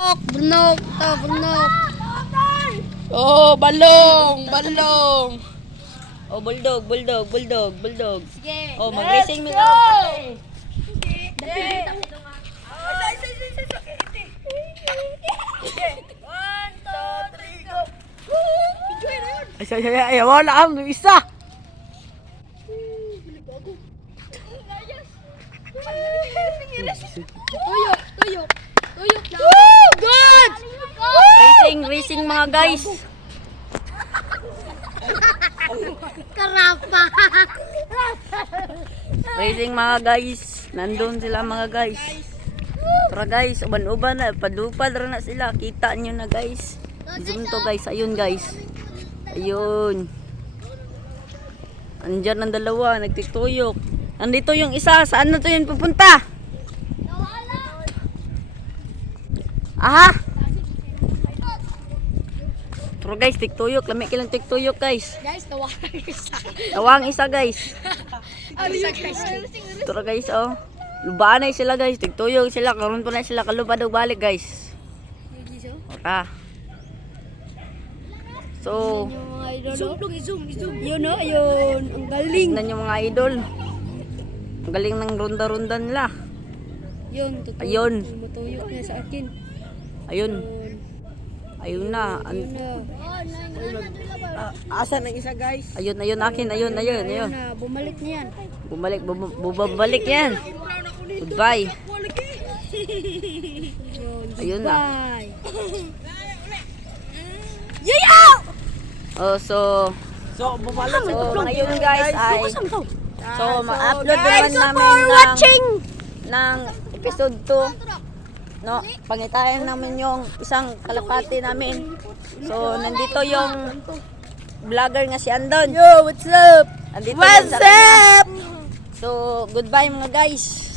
Bunok, to, bunok. Oh, balong, balong. Oh, bulldog, bulldog, bulldog, bulldog. Sige. Oh, mag-racing mo. Ay, wala ang isa. Tuyok, tuyok. Tuyok lang. Good! Racing, racing mga guys. Karapa. Racing mga guys. Nandun sila mga guys. Tara guys, uban-uban na. Padupad na sila. Kita nyo na guys. Zoom to guys. Ayun guys. Ayun. Andyan ang dalawa. Nagtiktuyok. Nandito yung isa. Saan na to yun pupunta? Aha! Tara guys, tiktuyok. Lami kilang tiktuyok guys. Guys, tawanan isa. Tawang isa guys. Isa guys. Tara guys, oh. Lubaan na sila guys. Tigtuyog sila. Karoon pa na sila. Kalubad o balik guys. Ora. So, Yung mga idol. Zoom. Yun o, yun. Ang galing. tignan yung mga idol. Ang galing ng ronda-ronda nila. Yun, totoo. Ayun. Matuyok niya sa akin. Ayun. Yun. Ayun na. Yun na. Asa ng isa guys? Ayun akin. Ayun. Ayun na. Bumalik niyan. Bumalik yan. Goodbye. Yun. Ayun na. Bye. Oh, so Bumalik. So, ngayon guys ay so ma-upload Guys, naman so namin for watching. ng episode 2. No, pangitayan namin yung isang kalapati namin. So, nandito yung vlogger nga si Andon. Yo, what's up? Andito What's yan sa kanya. up? So, goodbye mga guys.